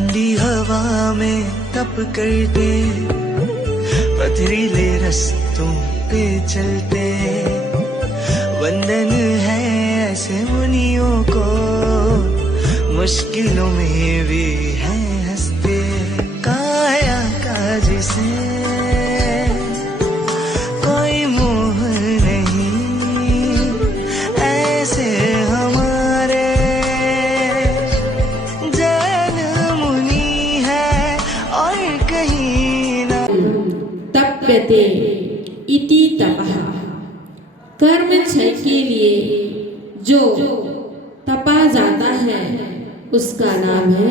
ठंडी हवा में तप करते, पथरीले रस्तों पे चलते। वंदन है ऐसे मुनियों को, मुश्किलों में भी है हंसते। काया काज से कोई मोह नहीं, ऐसे हमारे जैन मुनि है और कहीं ना। तप्यते इति तपः, कर्म क्षय के लिए जो तपा जाता है उसका नाम है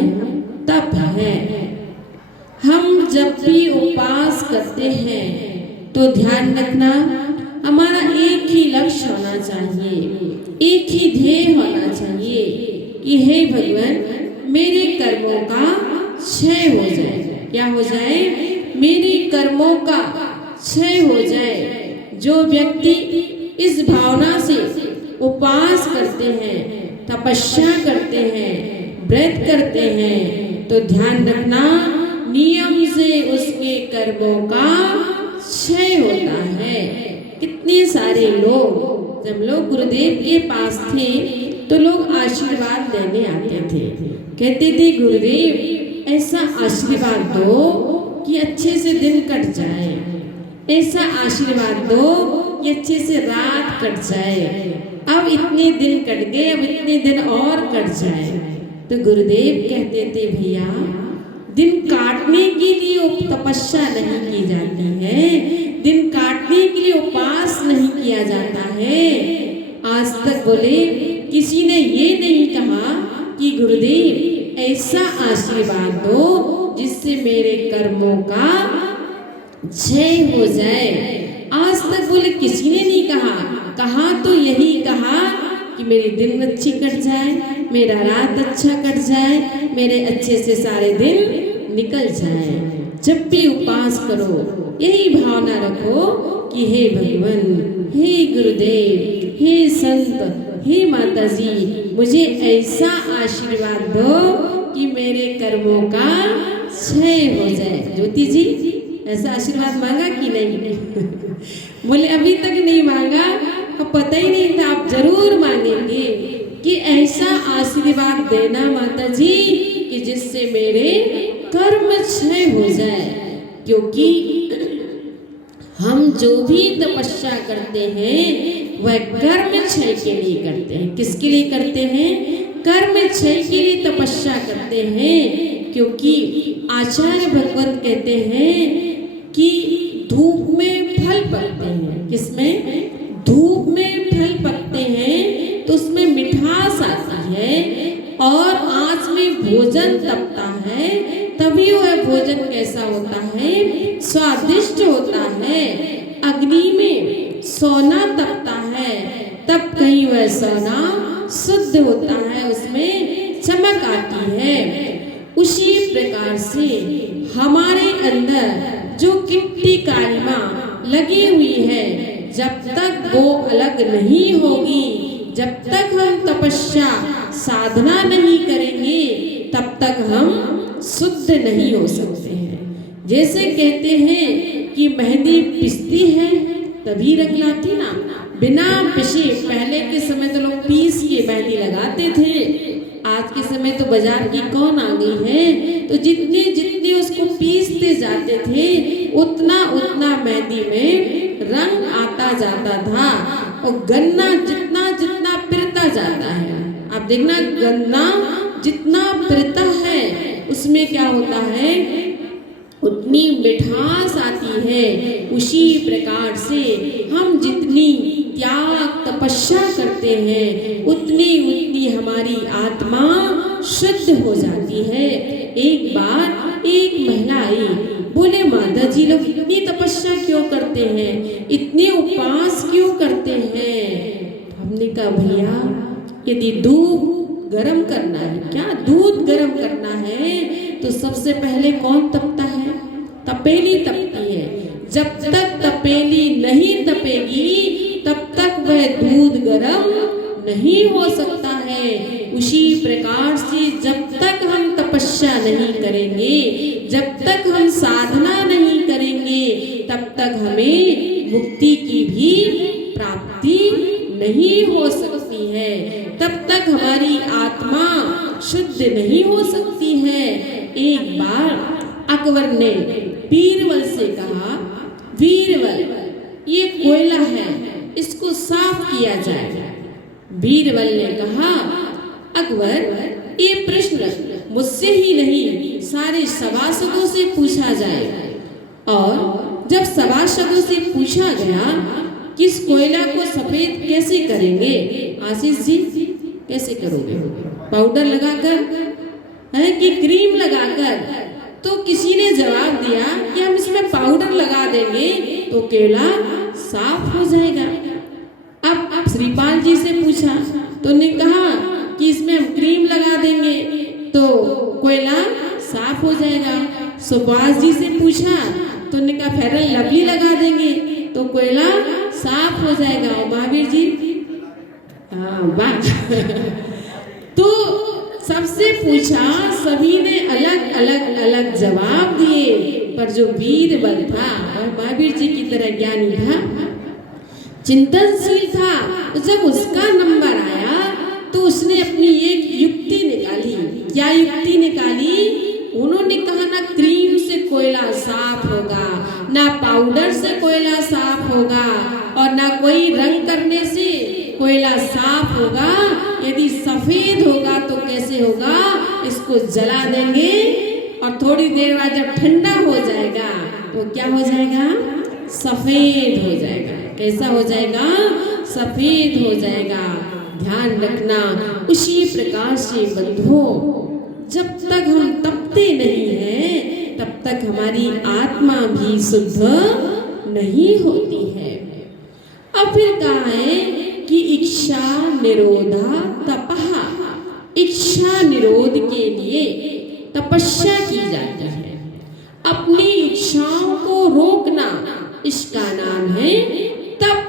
तप है। हम जब भी उपवास करते हैं तो ध्यान रखना, हमारा एक ही लक्ष्य होना चाहिए, एक ही ध्येय होना चाहिए कि हे भगवान मेरे कर्मों का क्षय हो जाए। क्या हो जाए? मेरे कर्मों का क्षय हो जाए। जो व्यक्ति इस भावना से उपवास करते हैं, तपस्या करते हैं, व्रत करते हैं, तो ध्यान रखना नियम से उसके कर्मों का क्षय होता है। कितने सारे लोग, जब लोग गुरुदेव के पास थे तो लोग आशीर्वाद लेने आते थे, कहते थे गुरुदेव ऐसा आशीर्वाद दो कि अच्छे से दिन कट जाए, ऐसा आशीर्वाद दो कि अच्छे से रात कट जाए। अब इतने दिन कट गए, अब इतने दिन और कट जाए। तो गुरुदेव कहते थे भैया दिन काटने के लिए तपस्या नहीं की जाती है, दिन काटने के लिए उपवास नहीं किया जाता है। आज तक बोले किसी ने ये नहीं कहा कि गुरुदेव ऐसा आशीर्वाद दो जिससे मेरे कर्मों का क्षय हो जाए। आज तक बोले किसी ने नहीं कहा तो यही कहा कि मेरे दिन अच्छी कट जाए, मेरा रात अच्छा कट जाए, मेरे अच्छे से सारे दिन निकल जाए। जब भी उपवास करो यही भावना रखो कि हे भगवान, हे गुरुदेव, हे संत, हे माता जी, मुझे ऐसा आशीर्वाद दो कि मेरे कर्मों का क्षय हो जाए। ज्योति जी ऐसा आशीर्वाद मांगा कि नहीं? बोले अभी तक नहीं मांगा, अब पता ही नहीं था, आप जरूर मांगेंगे कि ऐसा आशीर्वाद देना माता जी कि जिससे मेरे कर्म क्षय हो जाए। क्योंकि हम जो भी तपस्या करते हैं वह कर्म क्षय के लिए करते हैं। किसके लिए करते हैं? कर्म क्षय के लिए तपस्या करते हैं। क्योंकि आचार्य भगवत कहते हैं कि धूप में फल पकते हैं। किसमें? धूप में फल पकते हैं तो उसमें मिठास आती है, और आँच में भोजन तपता है तभी वह भोजन कैसा होता है? स्वादिष्ट होता है। अग्नि में सोना तपता है तब कहीं वह सोना शुद्ध होता है, उसमें चमक आती है। उसी प्रकार से हमारे अंदर जो किट्टी कालिमा लगी हुई है, जब तक वो अलग नहीं होगी, जब तक हम तपस्या साधना नहीं करेंगे, तब तक हम शुद्ध नहीं हो सकते हैं। जैसे कहते हैं कि मेहंदी पिसती है तभी रंग लाती ना, बिना पिसे। पहले के समय तो लोग पीस के मेहंदी लगाते थे, आज के समय तो बाजार की कौन आ गई है, तो जितने जितने उसको पीसते जाते थे उतना उतना मेहंदी में रंग आता जाता था। और गन्ना जितना जितना पिरता जाता है, आप देखना गन्ना जितना पिरता है उसमें क्या होता है? उतनी मिठास आती है। उसी प्रकार से हम जितनी त्याग तपस्या करते हैं उतनी उतनी हमारी आत्मा शुद्ध हो जाती है। एक बार एक महिला आई, बोले माता जी लोग इतनी तपस्या क्यों करते हैं, इतने उपवास क्यों करते हैं? हमने कहा भैया यदि दूध गरम करना है, क्या दूध गरम करना है तो सबसे पहले कौन तपता है? तपेली तपती है। जब तक तपेली नहीं तपेगी तब तक वह दूध गरम नहीं हो सकता है। उसी प्रकार से जब तक हम तपस्या तपस्या नहीं करेंगे, जब तक हम साधना नहीं करेंगे, तब तक हमें मुक्ति की भी प्राप्ति नहीं हो सकती है, तब तक हमारी आत्मा शुद्ध नहीं हो सकती है। एक बार अकबर ने बीरबल से कहा, बीरबल ये कोयला है, इसको साफ किया जाए। बीरबल ने कहा, अकबर ये प्रश्न मुझसे ही नहीं सारे सभासदों से पूछा जाए। और जब सभासदों से पूछा गया कि इस कोयला को सफेद कैसे करेंगे, आशीष जी कैसे करोगे, पाउडर लगाकर है कि क्रीम लगाकर, तो किसी ने जवाब दिया कि हम इसमें पाउडर लगा देंगे तो कोयला साफ हो जाएगा। अब श्रीपाल जी से पूछा तो उन्होंने कहा कि इसमें हम क्रीम लगा देंगे तो कोयला साफ हो जाएगा। सुभाष जी से पूछा तो उन्होंने कहा फेयर एंड लवली लगा देंगे तो कोयला साफ हो जाएगा। और महावीर जी तो सबसे पूछा, सभी ने अलग अलग जवाब दिए, पर जो बीरबल था और महावीर जी की तरह ज्ञानी था, चिंतनशील था, जब उसका नंबर आया तो उसने अपनी एक युक्ति निकाली। क्या युक्ति निकाली? उन्होंने कहा ना क्रीम से कोयला साफ होगा, ना पाउडर से कोयला साफ होगा, और ना कोई रंग करने से कोयला साफ होगा। यदि सफेद होगा तो कैसे होगा? इसको जला देंगे और थोड़ी देर बाद जब ठंडा हो जाएगा तो क्या हो जाएगा? सफेद हो जाएगा। कैसा हो जाएगा? सफेद हो जाएगा। ध्यान रखना, उसी प्रकार से बंधुओं, जब तक हम तपते नहीं हैं तब तक हमारी आत्मा भी शुद्ध नहीं होती है। अब फिर कहा है कि इच्छा निरोधा तपः, इच्छा निरोध के लिए तपस्या की जाती है। अपनी इच्छाओं को रोकना, इसका नाम है तप।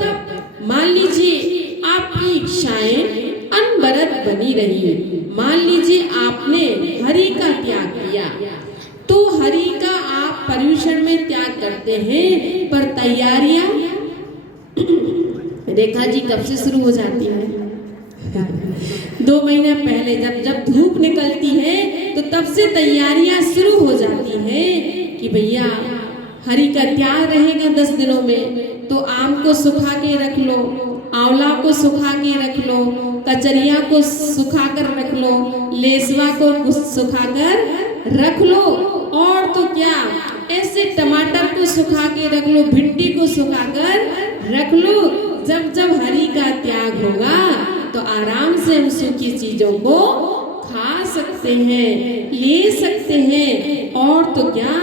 मान लीजिए आपकी इच्छाएं अनवरत बनी रही, मान लीजिए आपने हरि का त्याग किया, तो हरि का आप पर्यूषण में त्याग करते हैं, पर तैयारियां रेखा जी कब से शुरू हो जाती है? 2 महीना पहले जब धूप निकलती है तो तब से तैयारियां शुरू हो जाती है कि भैया हरि का त्याग रहेगा 10 दिनों में, तो आम को सुखा के रख लो, आंवला को सुखा के रख लो, कचरिया को सुखा कर रख लो, लेसवा को सुखा कर रख लो, और तो क्या ऐसे टमाटर को सुखा के रख लो, भिंडी को सुखा कर रख लो। जब जब हरि का त्याग होगा तो आराम से हम सूखी चीजों को खा सकते हैं, ले सकते हैं। और तो क्या,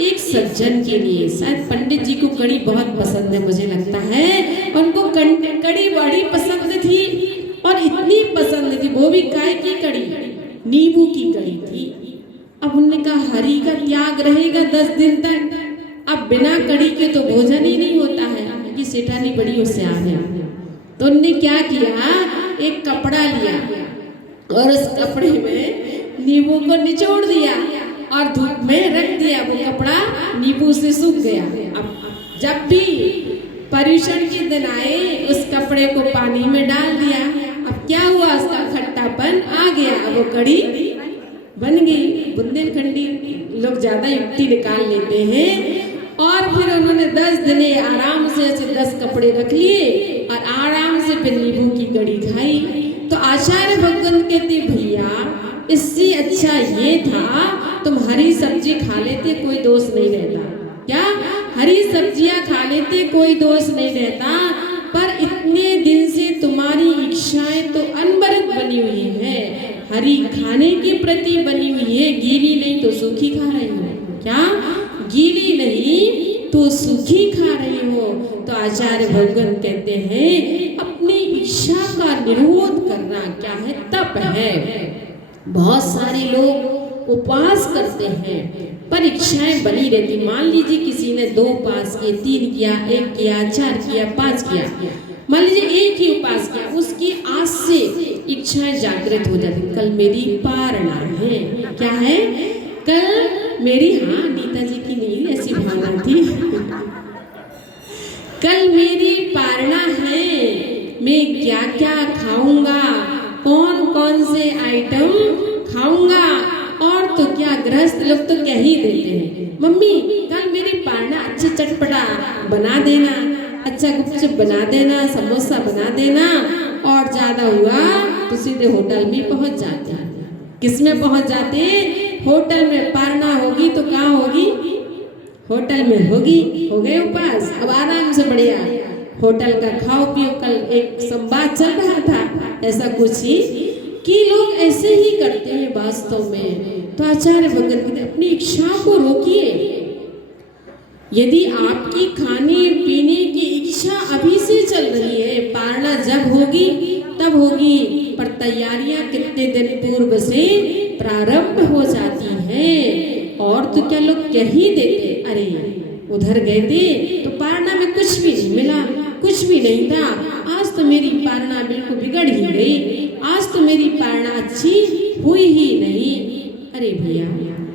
एक सज्जन के लिए, शायद पंडित जी को कड़ी बहुत पसंद है, मुझे लगता है उनको कड़ी बड़ी पसंद थी, और इतनी पसंद थी, वो भी काय की कड़ी, नींबू की कड़ी थी। अब उन्होंने कहा हरि का त्याग रहेगा 10 दिन तक, अब बिना कड़ी के तो भोजन ही नहीं होता है, कि सेठानी बड़ी होशियार है। तो उन्होंने क्या किया, एक कपड़ा लिया और उस कपड़े में नींबू को निचोड़ दिया और धूप में रख दिया, वो कपड़ा नींबू से सूख गया। अब जब भी पर्यूषण के दिन आए उस कपड़े को पानी में डाल दिया, अब क्या हुआ, उसका खट्टापन आ गया, वो कड़ी बन गई। बुंदेलखंडी लोग ज्यादा युक्ति निकाल लेते हैं। और फिर उन्होंने 10 दिन आराम से ऐसे 10 कपड़े रख लिए और आराम से फिर नींबू की कड़ी खाई। तो आचार्य भगवान कहते, भैया इससे अच्छा ये था तुम हरी सब्जी खा लेते, कोई दोष नहीं रहता। क्या? हरी सब्जियां खा लेते, कोई दोष नहीं रहता, पर इतने दिन से तुम्हारी इच्छाएं तो अनवरत बनी हुई है, हरी खाने के प्रति बनी हुई है, गीली नहीं तो सूखी खा रही हो। क्या? गीली नहीं तो सूखी खा रही हो। तो आचार्य भगवान कहते हैं अपनी इच्छा का निरोध करना क्या है? तप है। बहुत सारे लोग उपवास करते हैं पर इच्छाएं बनी रहती। मान लीजिए किसी ने 2 उपवास किए, 3 किया, 1 किया, 4 किया, 5 किया, मान लीजिए एक ही उपवास किया, उसकी आज से इच्छाएं जागृत हो जाती, कल मेरी पारणा है। क्या है? कल मेरी, हाँ नीता जी की नहीं ऐसी भावना थी, कल मेरी पारना है, मैं क्या क्या खाऊंगा, कौन कौन से आइटम खाऊंगा। और तो क्या गृहस्थ लोग तो कह ही देते हैं, मम्मी कल मेरी पारना, अच्छा चटपटा बना देना, अच्छा गुपचुप बना देना, समोसा बना देना। और ज्यादा हुआ तो सीधे होटल में पहुंच जाते हैं। किस में पहुंच जाते? होटल में। पारना होगी तो कहाँ होगी? होटल में होगी। हो गए उपास, अब आराम से बढ़िया होटल का खाओ पियो। कल एक संवाद चल रहा था ऐसा कुछ ही कि लोग ऐसे ही करते हैं वास्तव में। तो आचार्य भगवान कहते अपनी इच्छा को रोकिए। यदि आपकी खाने पीने की इच्छा अभी से चल रही है, पारना जब होगी तब होगी, पर तैयारियां कितने दिन पूर्व से प्रारंभ हो जाती हैं। और तो क्या लोग कह ही देते, अरे उधर गए थे तो पारना में कुछ भी नहीं मिला, कुछ भी नहीं था, आज तो मेरी पारना बिल्कुल बिगड़ ही गई, आज तो मेरी पारना अच्छी हुई ही नहीं। अरे भैया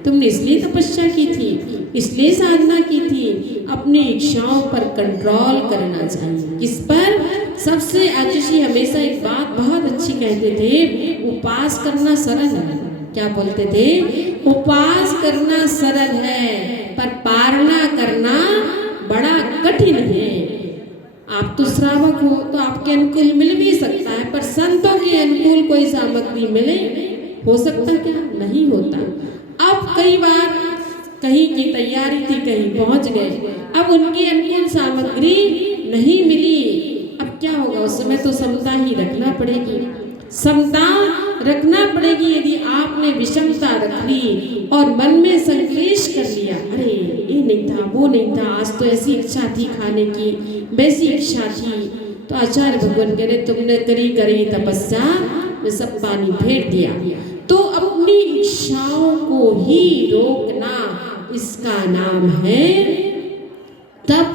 तुमने इसलिए तपस्या की थी, इसलिए साधना की थी, अपनी इच्छाओं पर कंट्रोल करना चाहिए। किस पर? सबसे आतिशी हमेशा एक बात बहुत अच्छी कहते थे, उपास करना सरल है। क्या बोलते थे? उपास करना सरल है पर पारना करना बड़ा कठिन है। आप तो श्रावक हो तो आपके अनुकूल मिल भी सकता है, पर संतों के अनुकूल कोई सामग्री मिले, हो सकता क्या? नहीं होता। अब कई बार कहीं की तैयारी थी, कहीं पहुंच गए, अब उनकी अनुकूल सामग्री नहीं मिली, अब क्या होगा? उस समय तो समता ही रखना पड़ेगी, समता रखना पड़ेगी। यदि आपने विषमता रख ली और मन में संक्लेश कर लिया, अरे ये नहीं था, वो नहीं था, आज तो ऐसी इच्छा थी खाने की, वैसी इच्छा थी, तो आचार्य भगवान कह रहे तुमने करी तपस्या में सब पानी फेर दिया। तो अपनी इच्छाओं को ही रोकना, इसका नाम है तप।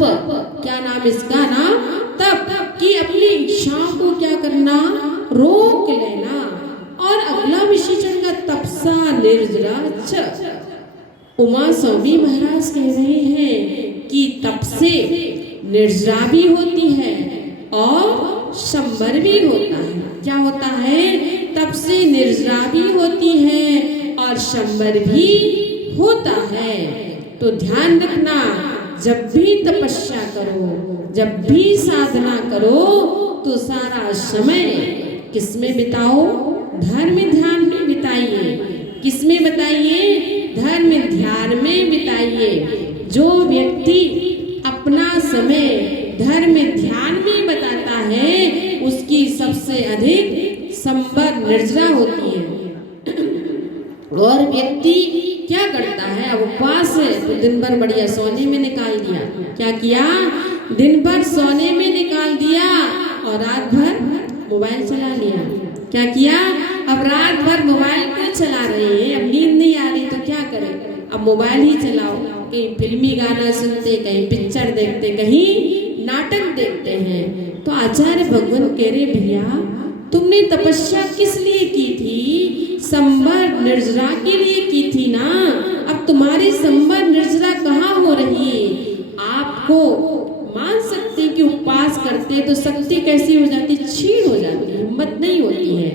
क्या नाम इसका? नाम तप। कि अपनी इच्छाओं को क्या करना? रोक लेना। और अगला विशेषण का तपसा निर्जरा। उमा स्वामी महाराज कह रहे हैं कि तप से निर्जरा भी होती है और संवर भी होता है। क्या होता है? तप से निर्जरा भी होती है और संवर भी होता है। तो ध्यान रखना, जब भी तपस्या करो, जब भी साधना करो, तो सारा समय किस में बिताओ? धर्म ध्यान में बिताइए। किस में बताइए? धर्म ध्यान में बिताइए। जो व्यक्ति अपना समय धर्म ध्यान में बताता है, उसकी सबसे अधिक संवर निर्जरा होती है। और व्यक्ति क्या करता है? अब उपवास है तो दिन भर बढ़िया सोने में निकाल दिया। क्या किया? दिन भर सोने में निकाल दिया और रात भर मोबाइल चला लिया। क्या किया? अब रात भर मोबाइल को चला रहे हैं, अब नींद नहीं आ रही तो क्या करें? अब मोबाइल ही चलाओ। कहीं फिल्मी गाना सुनते, कहीं पिक्चर देखते, कहीं नाटक देखते हैं। तो आचार्य भगवान कह रहे भैया तुमने तपस्या किस लिए की थी? संवर निर्जरा के लिए की थी ना। अब तुम्हारी संवर निर्जरा कहाँ हो रही? आपको मान सकते हैं कि उपवास करते तो शक्ति कैसी हो जाती? क्षीण हो जाती है, हिम्मत नहीं होती है।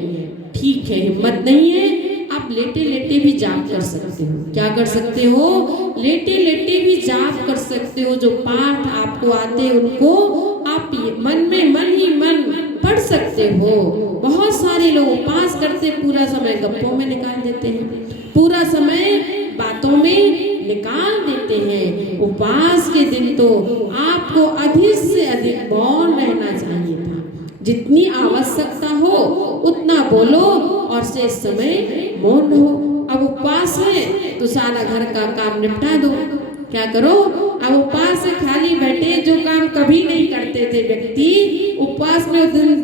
ठीक है, हिम्मत नहीं है, आप लेटे लेटे भी जाप कर सकते हो। क्या कर सकते हो? लेटे लेटे भी जाप कर सकते हो। जो पाठ आपको आते हैं उनको आप मन में मन ही मन पढ़ सकते हो। बहुत सारे लोग उपवास करते पूरा समय गप्पों में निकाल देते हैं, पूरा समय बातों में निकाल देते हैं। उपवास के दिन तो आपको अधिक से अधिक मौन रहना चाहिए था। जितनी आवश्यकता हो उतना बोलो और शेष समय मौन रहो। अब उपवास है तो सारा घर का काम निपटा दो। क्या करो? अब उपवास से खाली बैठे, जो काम कभी नहीं करते थे व्यक्ति, उपवास में उस दिन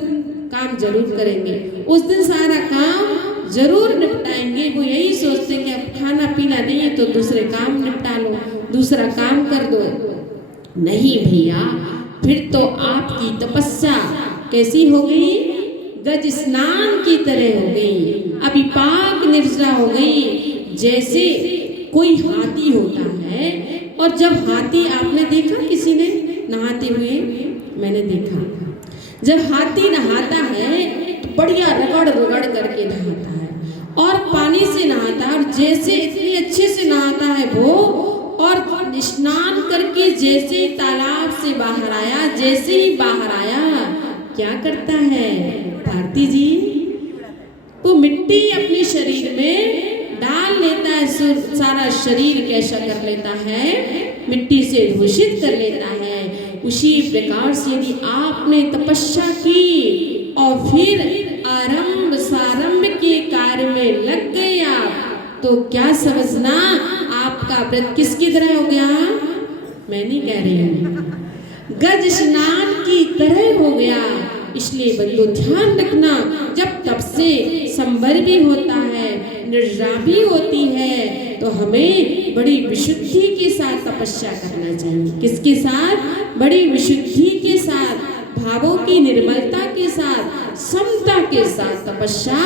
काम जरूर करेंगे, उस दिन सारा काम जरूर निपटाएंगे। वो यही सोचते हैं कि अब खाना पीना नहीं है तो दूसरे काम निपटा लो, दूसरा काम कर दो। नहीं भैया, फिर तो आपकी तपस्या कैसी हो गई? गज स्नान की तरह हो गई, अभिपाक निर्जरा हो गई। जैसे कोई हाथी होता है, और जब हाथी, आपने देखा किसी ने नहाते हुए? मैंने देखा। जब हाथी नहाता है तो बढ़िया रगड़ रगड़ करके नहाता है और पानी से नहाता है, और जैसे इतनी अच्छे से नहाता है वो, और स्नान करके जैसे ही तालाब से बाहर आया, जैसे ही बाहर आया, क्या करता है भारती जी? वो मिट्टी अपने शरीर में डाल लेता है, सारा शरीर कैसा कर लेता है, मिट्टी से दूषित कर लेता है। उसी प्रकार से यदि आपने तपस्या की और फिर आरंभ सारंभ के कार्य में लग गए आप, तो क्या समझना आपका व्रत किसकी तरह हो गया? मैं नहीं कह रही हूँ, गज स्नान की तरह हो गया। इसलिए बंधु ध्यान रखना, जब तप से संवर भी होता है, निर्जरा भी होती है, तो हमें बड़ी विशुद्धि के साथ तपस्या करना चाहिए। किसके साथ? बड़ी विशुद्धि के साथ, भावों की निर्मलता के साथ, समता के साथ तपस्या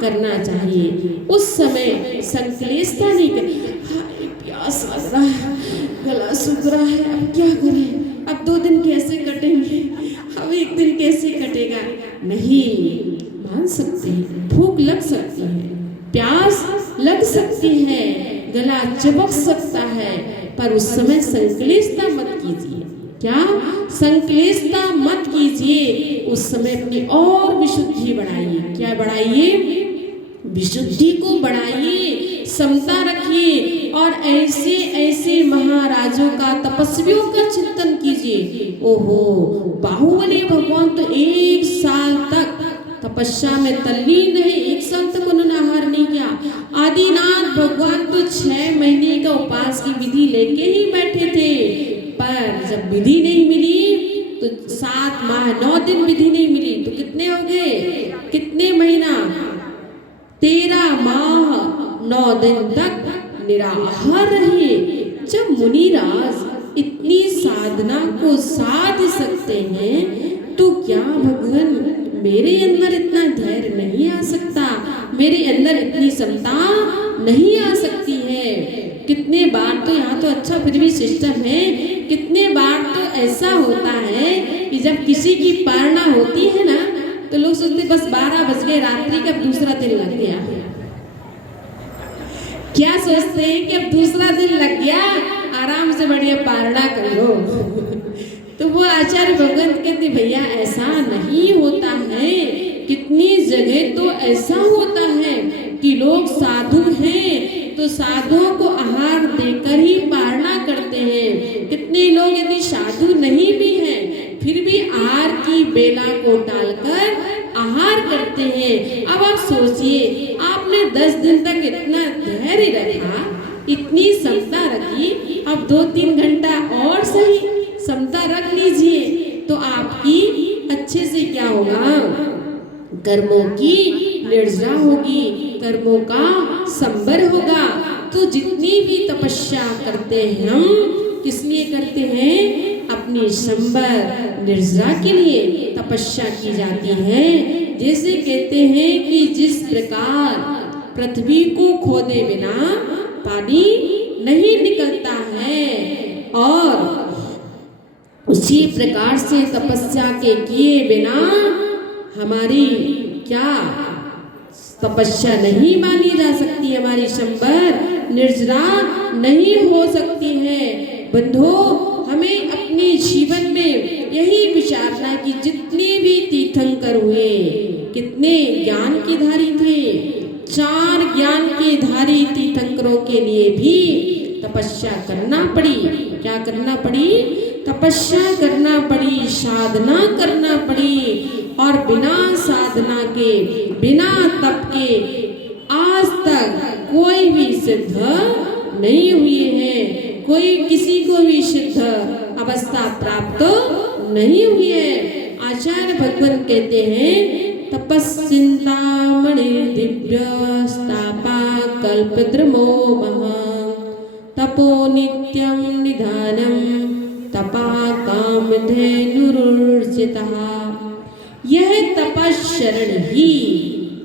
करना चाहिए। उस समय संक्लेशता नहीं कर, प्यास लग रहा है, गला सूख रहा है, अब क्या करें, अब 2 दिन कैसे कटेंगे, अब 1 दिन कैसे कटेगा? नहीं, मान सकते हैं, भूख लग सकती है, प्यास लग सकती है, गला चिपक सकता है, पर उस समय संक्लेशता मत कीजिए। क्या? संक्लेशता मत कीजिए। उस समय अपनी और विशुद्धि बढ़ाइए। क्या बढ़ाइए? विशुद्धि को बढ़ाइए, समता रखिए, और ऐसे ऐसे महाराजों का, तपस्वियों का चिंतन कीजिए। ओहो, बाहुबली भगवान तो 1 साल तक तपस्या में तल्लीन रहे, 1 साल तक उन्होंने आहार नहीं किया। आदिनाथ भगवान तो 6 महीने का उपवास की विधि लेके ही बैठे थे, पर जब विधि नहीं मिली तो 7 माह 9 दिन विधि नहीं मिली, तो कितने हो गए? कितने महीना? 13 माह 9 दिन तक निराहार रहे। जब मुनिराज इतनी साधना को साध सकते हैं, तो क्या भगवान मेरे अंदर इतना धैर्य नहीं आ सकता? मेरे अंदर इतनी समता नहीं आ सकती है? कितने बार तो यहाँ तो अच्छा फिर भी सिस्टम है, कितने बार तो ऐसा होता है कि जब किसी की पारणा होती है ना, तो लोग सोचते बस 12 बज गए रात्रि का, अब दूसरा दिन लग गया। क्या सोचते हैं कि अब दूसरा दिन लग गया, आराम से बढ़िया पारणा कर लो। तो वो आचार्य भगवान कहते भैया ऐसा नहीं होता है। कितनी जगह तो ऐसा होता है कि लोग साधु हैं तो साधुओं को आहार देकर ही पारणा करते हैं। कितने लोग यदि साधु नहीं भी हैं फिर भी आहार की बेला को टालकर आहार करते हैं। अब आप सोचिए, आपने 10 दिन तक इतना धैर्य रखा, इतनी समता रखी, अब 2-3 घंटा और सही समता रख लीजिए, तो आपकी अच्छे से क्या होगा? कर्मों की निर्जरा होगी, कर्मों का संवर होगा। तो जितनी भी तपस्या करते हैं हम किस लिए करते हैं? अपनी संवर निर्जरा के लिए तपस्या की जाती है। जैसे कहते हैं कि जिस प्रकार पृथ्वी को खोदे बिना पानी नहीं निकलता है, और उसी प्रकार से तपस्या के किए बिना हमारी क्या तपस्या नहीं मानी जा सकती, हमारी संवर निर्जरा नहीं हो सकती है। बंधो, हमें अपने जीवन में यही विचारना कि जितने भी तीर्थंकर हुए, कितने ज्ञान के धारी थे, 4 ज्ञान के धारी तीर्थंकरों के लिए भी तपस्या करना पड़ी। क्या करना पड़ी? तपस्या करना पड़ी, साधना करना पड़ी। और बिना साधना के, बिना तप के आज तक कोई भी सिद्ध नहीं हुए हैं, कोई किसी को भी सिद्ध अवस्था प्राप्त नहीं हुई है। आचार्य भगवान कहते हैं तपस्चिंतामणि दिव्य स्थापा कल्पद्रुमो महां तपो नित्यं निधानम तपा कामधेनुर्जितः। यह तपश्चरण ही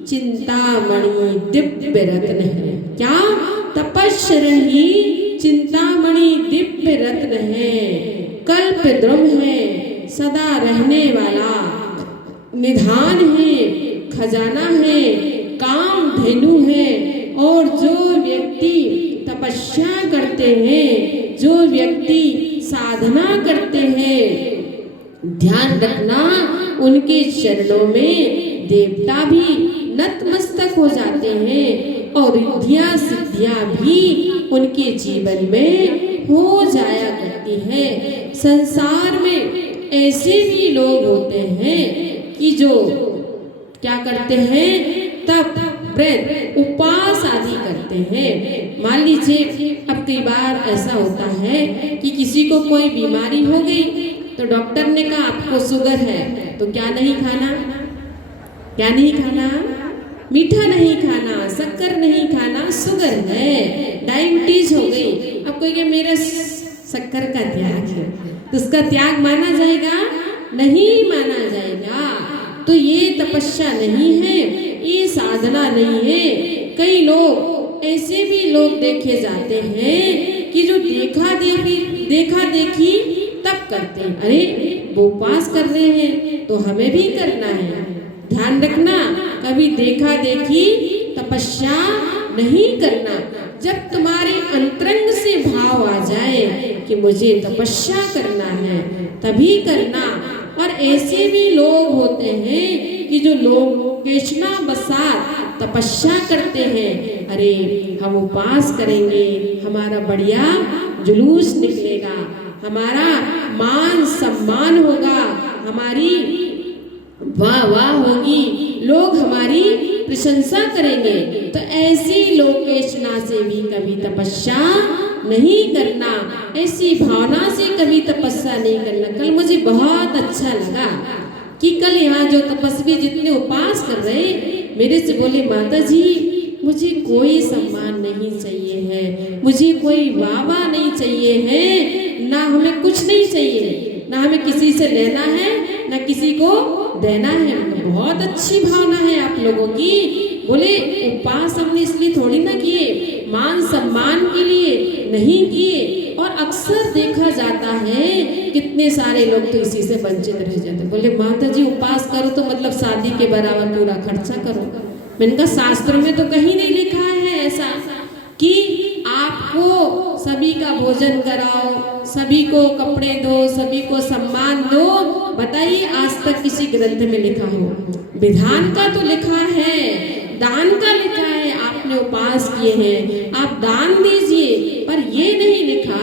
चिंतामणि दिव्य रत्न है। क्या? तप तपस्शरण ही चिंतामणि दिव्य रत्न है, कल्प द्रुम है सदा रहने वाला, निधान है खजाना है, काम धेनु है। और जो व्यक्ति तपस्या करते हैं, जो व्यक्ति साधना करते हैं, ध्यान रखना उनके चरणों में देवता भी नतमस्तक हो जाते हैं और रिद्धियां सिद्धियां भी उनके जीवन में हो जाया करती है। संसार में ऐसे भी लोग होते हैं कि जो क्या करते हैं, तप व्रत उपवास आदि करते हैं। मान लीजिए अब कई बार ऐसा होता है कि किसी को कोई बीमारी हो गई तो डॉक्टर ने कहा आपको शुगर है, तो क्या नहीं खाना, क्या नहीं खाना, मीठा नहीं खाना, शक्कर नहीं खाना, शुगर है, डायबिटीज हो गई। अब कोई कहे मेरा शक्कर का त्याग है, तो उसका त्याग माना जाएगा, नहीं माना जाएगा। तो ये तपस्या नहीं है, ये साधना नहीं है। कई लोग ऐसे भी लोग देखे जाते हैं कि जो देखा देखी तब करते हैं। अरे वो उपवास कर रहे हैं तो हमें भी करना है। ध्यान रखना, कभी देखा देखी तपस्या नहीं करना। जब तुम्हारे अंतरंग से भाव आ जाए कि मुझे तपस्या करना है, तभी करना। और ऐसे भी लोग होते हैं कि जो लोग कृष्णा बसात तपस्या करते हैं, अरे हम उपवास करेंगे, हमारा बढ़िया जुलूस निकलेगा, हमारा मान सम्मान होगा, हमारी वाह वाह होगी, लोग हमारी प्रशंसा करेंगे। तो ऐसी लोकेशना से भी कभी तपस्या नहीं करना, ऐसी भावना से कभी तपस्या नहीं करना। कल मुझे बहुत अच्छा लगा कि कल यहाँ जो तपस्वी जितने उपवास कर रहे मेरे से बोले माता जी मुझे कोई सम्मान नहीं चाहिए है, मुझे कोई वाह नहीं चाहिए है, ना हमें कुछ नहीं चाहिए, ना हमें किसी से लेना है ना किसी को देना है। बहुत अच्छी भावना है आप लोगों की। बोले उपवास हमने इसलिए थोड़ी ना किए, मान सम्मान के लिए नहीं किए। और अक्सर देखा जाता है कितने सारे लोग तो इसी से वंचित रह जाते। बोले माता जी उपवास करो तो मतलब शादी के बराबर पूरा खर्चा करो। मैंने कहा शास्त्र में तो कहीं नहीं लिखा है ऐसा कि आपको सभी का भोजन कराओ, सभी को कपड़े दो, सभी को सम्मान दो। बताइए आज तक किसी ग्रंथ में लिखा हो? विधान का तो लिखा है, दान का लिखा है, आपने उपवास किए हैं आप दान दीजिए, पर ये नहीं लिखा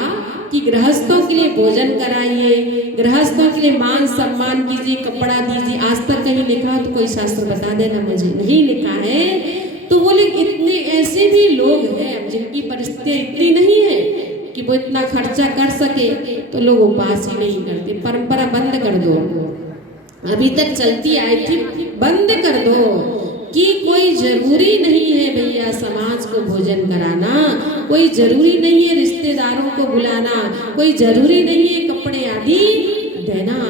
कि गृहस्थों के लिए भोजन कराइए, गृहस्थों के लिए मान सम्मान कीजिए, कपड़ा दीजिए। आज तक कहीं लिखा तो कोई शास्त्र बता देना मुझे, नहीं लिखा है। तो बोले इतने ऐसे भी लोग हैं जिनकी परिस्थितियां इतनी नहीं है कि वो इतना खर्चा कर सके, तो लोग उपवास ही नहीं करते। परंपरा बंद कर दो, अभी तक चलती आई थी, बंद कर दो कि कोई जरूरी नहीं है भैया समाज को भोजन कराना, कोई जरूरी नहीं है रिश्तेदारों को बुलाना, कोई जरूरी नहीं है कपड़े आदि देना।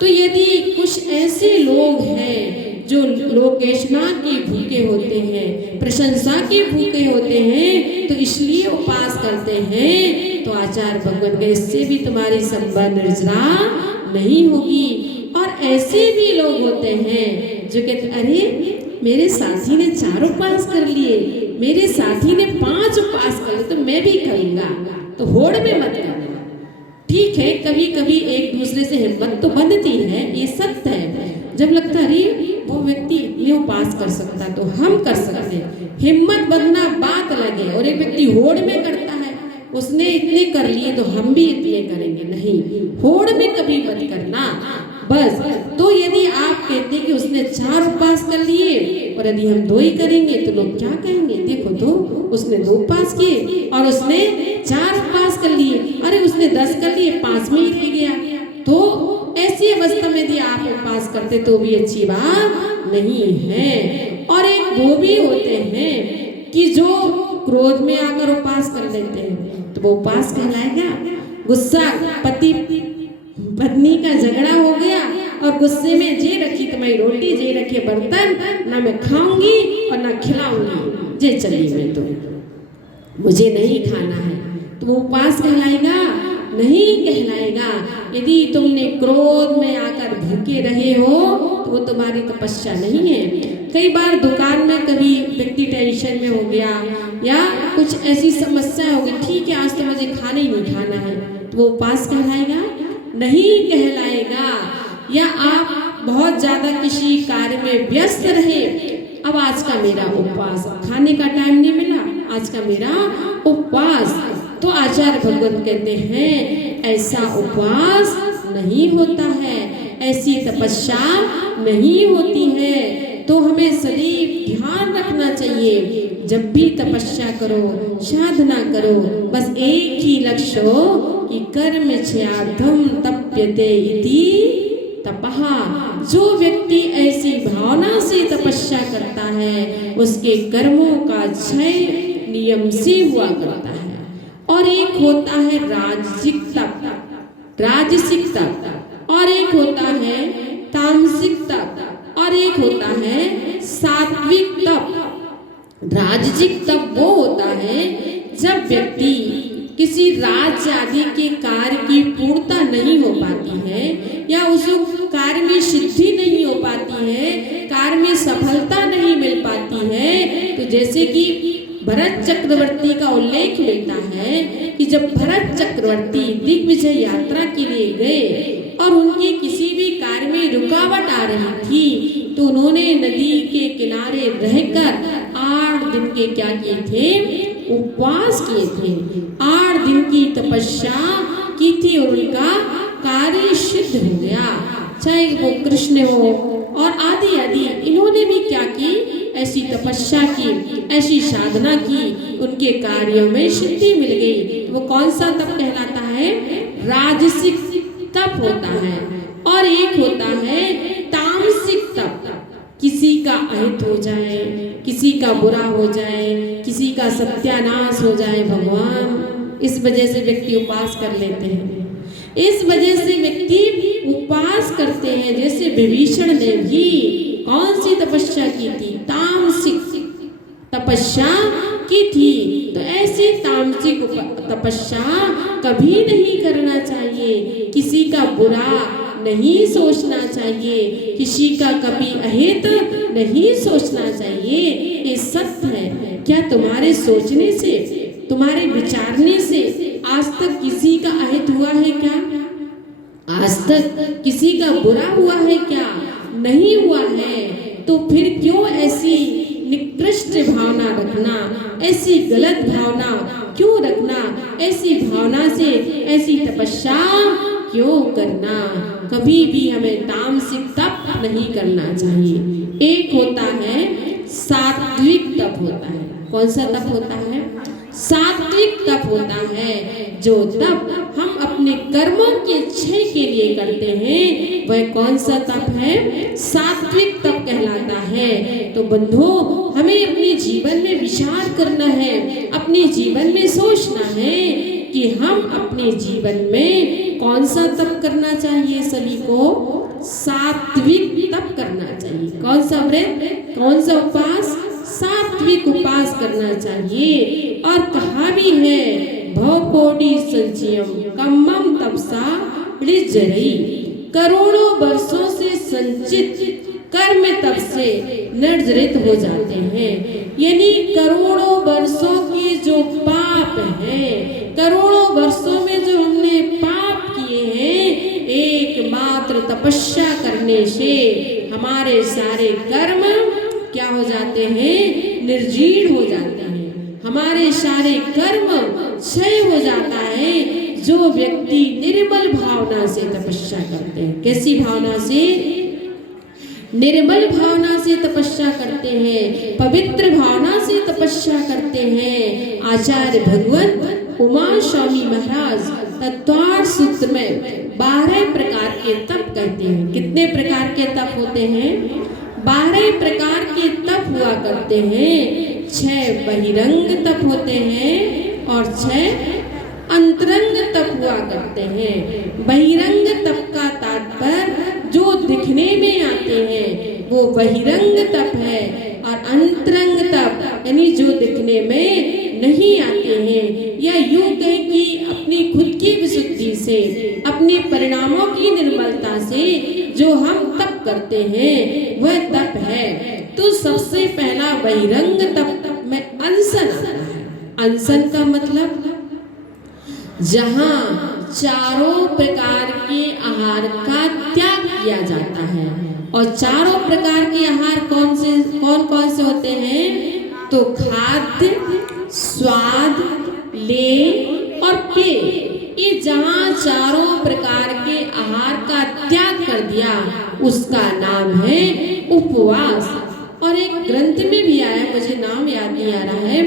तो यदि कुछ ऐसे लोग हैं जो लोकेशना के भूखे होते हैं, प्रशंसा के भूखे होते हैं, तो इसलिए उपवास करते हैं, तो आचार्य भगवान के इससे भी तुम्हारी संबंध रचना नहीं होगी। और ऐसे भी लोग होते हैं जो कहते अरे मेरे साथी ने 4 उपवास कर लिए, मेरे साथी ने 5 उपवास कर लिए, तो मैं भी करूंगा। तो होड़ में मत करना। ठीक है, कभी कभी एक दूसरे से हिम्मत तो बनती है, ये सत्य है। जब लगता है अरे वो व्यक्ति इतने उपवास कर सकता तो हम कर सकते, हिम्मत बनना बात लगे। और एक व्यक्ति होड़ में करता है, उसने इतने कर लिए तो हम भी इतने करेंगे, नहीं, होड़ में कभी मत करना बस। तो यदि आप कहते कि उसने 4 उपवास कर लिए और यदि हम 2 ही करेंगे तो लोग क्या कहेंगे? देखो तो उसने 2 उपवास किए और उसने 4 उपवास कर लिए, अरे उसने 10 कर लिए, 5 में ही रह गया। तो ऐसी अवस्था में यदि आप उपवास करते तो भी अच्छी बात नहीं है। और एक वो भी होते हैं कि जो क्रोध में आकर उपवास कर लेते हैं, तो वो उपवास कहलाएगा? गुस्सा, पति पत्नी का झगड़ा हो गया और गुस्से में जे रखी तुम्हारी रोटी, जे रखे बर्तन, ना मैं खाऊंगी और ना खिलाऊंगी, जे चली मैं तो। मुझे नहीं खाना है, तो वो उपवास कहलाएगा? नहीं कहलाएगा। यदि तुमने क्रोध में आकर भूखे रहे हो तो वो तुम्हारी तपस्या नहीं है। कई बार दुकान में कभी व्यक्ति टेंशन में हो गया या कुछ ऐसी समस्या हो गई, ठीक है आज तो मुझे खाना ही नहीं खाना है, तो वो उपवास कहलाएगा? नहीं कहलाएगा। या आप बहुत ज्यादा किसी कार्य में व्यस्त रहे, अब आज का मेरा उपवास, खाने का टाइम नहीं मिला, आज का मेरा उपवास, तो आचार्य भगवत कहते हैं ऐसा उपवास नहीं होता है, ऐसी तपस्या नहीं होती है। तो हमें सदैव ध्यान रखना चाहिए, जब भी तपस्या करो, साधना करो, बस एक ही लक्ष्य हो कि कर्म क्षयार्थम तप्यते इति तपः। जो व्यक्ति ऐसी भावना से तपस्या करता है उसके कर्मों का क्षय नियम से हुआ करता है। और एक होता है राजसिक तप, राजसिक तप, और एक होता है तामसिक तप, और एक होता है सात्विक तप। राजसिक तप वो होता है जब व्यक्ति किसी राज्य आदि के कार्य की पूर्णता नहीं हो पाती है या उस कार्य में सिद्धि नहीं हो पाती है, कार्य में सफलता नहीं मिल पाती है। तो जैसे कि भरत चक्रवर्ती का उल्लेख मिलता है कि जब भरत चक्रवर्ती दिग्विजय यात्रा के लिए गए और उनके किसी भी कार्य में रुकावट आ रही थी तो उन्होंने नदी के किनारे रहकर 8 दिन के क्या किए थे? उपवास किए थे, 8 दिन की तपस्या की थी और उनका कार्य सिद्ध हो गया। चाहे वो कृष्ण हो और आदि आदि, इन्होंने भी क्या की? ऐसी तपस्या की, ऐसी साधना की, उनके कार्यों में सिद्धि मिल गई। वो कौन सा तप कहलाता है? राजसिक तप होता है। और एक होता है तामसिक तप, किसी का अहित हो जाए, किसी का बुरा हो जाए, किसी का सत्यानाश हो जाए भगवान, इस वजह से व्यक्ति उपवास कर लेते हैं, इस वजह से व्यक्ति उपवास करते हैं। जैसे विभीषण ने भी कौन सी तपस्या की थी? तामसिक तपस्या की थी। तो ऐसी तामसिक तपस्या कभी नहीं करना चाहिए, किसी का बुरा नहीं सोचना चाहिए, किसी का कभी अहित नहीं सोचना चाहिए। ये सत्य है। क्या तुम्हारे सोचने से, तुम्हारे विचारने से आज तक किसी का अहित हुआ है क्या? आज तक किसी का बुरा हुआ है क्या? नहीं हुआ है। तो फिर क्यों ऐसी निकृष्ट भावना रखना, ऐसी गलत भावना क्यों रखना, ऐसी भावना से ऐसी तपस्या क्यों करना? कभी भी हमें तामसिक तप नहीं करना चाहिए। एक होता है सात्विक तप होता है। कौन सा तप होता है? सात्विक तप होता है। जो तप हम अपने कर्मों के क्षय के लिए करते हैं वह कौन सा तप है? सात्विक तप कहलाता है। तो बंधु, हमें अपने जीवन में विचार करना है, अपने जीवन में सोचना है कि हम अपने जीवन में कौन सा तप करना चाहिए। सभी को सात्विक तप करना चाहिए। कौन सा व्रत, कौन सा उपवास? सात्विक उपवास करना चाहिए। और कहा भी है भवकोटि संचयम कम्मम तपसा ऋजरई, करोड़ों वर्षों से संचित कर्म तप से निर्जरित हो जाते हैं। यानी करोड़ों वर्षों के जो पाप हैं, करोड़ों वर्षों में जो हमने पाप किए हैं, एकमात्र तपस्या करने से हमारे सारे कर्म क्या हो जाते हैं? निर्जीर्ण हो जाते हैं। हमारे सारे कर्म क्षय हो जाता है। जो व्यक्ति निर्मल भावना से तपस्या करते हैं, कैसी भावना से? निर्मल भावना से तपस्या करते हैं, पवित्र भावना से तपस्या करते हैं। आचार्य भगवत उमा स्वामी महाराज तत्वार्थ सूत्र में 12 प्रकार के तप कहते हैं। कितने प्रकार के तप होते हैं? 12 प्रकार के तप हुआ करते हैं। 6 बहिरंग तप होते हैं और 6 अंतरंग तप हुआ करते हैं। बहिरंग तप का तात्पर्य जो दिखने में आते हैं वो बहिरंग तप है, और अंतरंग तप यानी जो दिखने में नहीं आते हैं, या यूं कहें कि अपनी खुद की विशुद्धि से, अपने परिणामों की निर्मलता से जो हम तप करते हैं वह तप है। तो सबसे पहला बहिरंग तप में अनशन आता है। अनशन का मतलब जहाँ चारों प्रकार के आहार का त्याग किया जाता है। और चारों प्रकार के आहार कौन कौन से होते हैं? तो खाद्य, स्वाद, लेय और पेय। ये जहाँ चारों प्रकार के आहार का त्याग कर दिया उसका नाम है उपवास। और एक ग्रंथ में भी आया, मुझे नाम याद नहीं आ रहा है,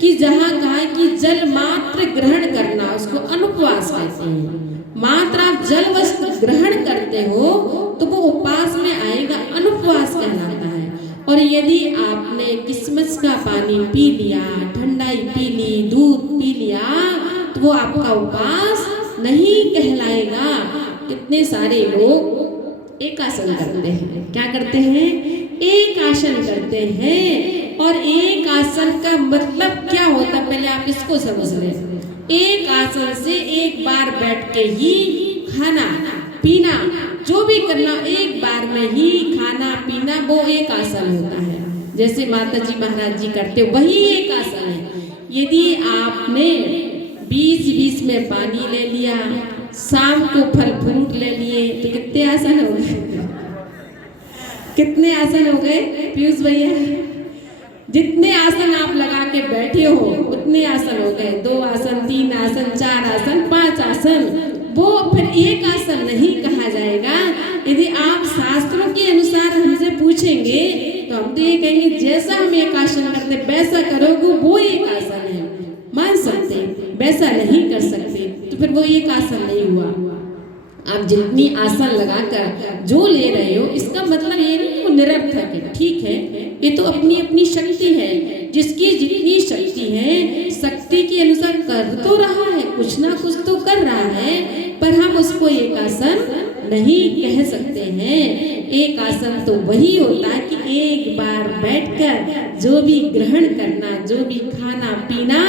कि जहाँ कहा है कि जल मात्र ग्रहण करना उसको अनुपवास कहते हैं। मात्र आप जल वस्तु ग्रहण करते हो तो वो उपवास में आएगा, अनुपवास कहलाता है। और यदि आपने किस्मत का पानी पी लिया, ठंडाई पी ली, दूध पी लिया, तो वो आपका उपवास नहीं कहलाएगा। कितने सारे लोग एक आसन करते हैं। क्या करते हैं? एक आसन करते हैं। और एक आसन का मतलब क्या होता है पहले आप इसको समझ लें। एक आसन से एक बार बैठ के ही खाना पीना, जो भी करना एक बार में ही खाना पीना, वो एक आसन होता है। जैसे माता जी महाराज जी करते वही एक आसन है। यदि आपने बीच में पानी ले लिया, शाम को फल फ्रूट ले लिए, तो कितने आसन हो गए? कितने आसन हो गए पीयूष भैया? जितने आसन आप लगा के बैठे हो उतने आसन हो गए। 2 आसन, 3 आसन, 4 आसन, 5 आसन। वो फिर एक आसन नहीं कहा जाएगा। यदि आप शास्त्रों के अनुसार हमसे पूछेंगे तो हम तो ये कहेंगे जैसा हम एक आसन करते वैसा करोगे वो एक आसन है। मान सकते, वैसा नहीं कर सकते तो फिर वो एक आसन नहीं हुआ। आप जितनी आसन लगाकर जो ले रहे हो इसका मतलब ये नहीं कि वो निरर्थक है। ठीक है, ये तो अपनी अपनी शक्ति है। जिसकी जितनी शक्ति है, शक्ति के अनुसार कर तो रहा है, कुछ ना कुछ तो कर रहा है, पर हम उसको एक आसन नहीं कह सकते हैं। एक आसन तो वही होता है कि एक बार बैठकर जो भी ग्रहण करना, जो भी खाना पीना,